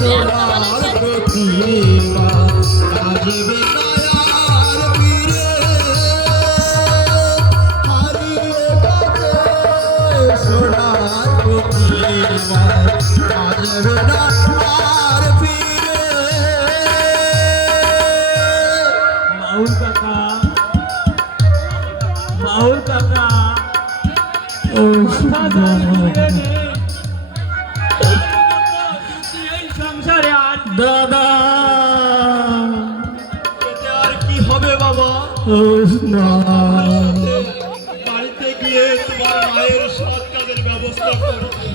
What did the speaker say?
সোনার প্রতিমা আসবে দয়ার পীরে হারিয়ে গেছে সোনার প্রতিমা আসবে দয়ার পীরে। মাহুল কাকা, মাহুল কাকা, কথা জানি ফিরে নে। এই সংসারে আজ দাদা এতে আর কি হবে বাবা? ওসমান বাড়িতে গিয়ে তোমার মায়ের সৎ কাজের ব্যবস্থা করবে।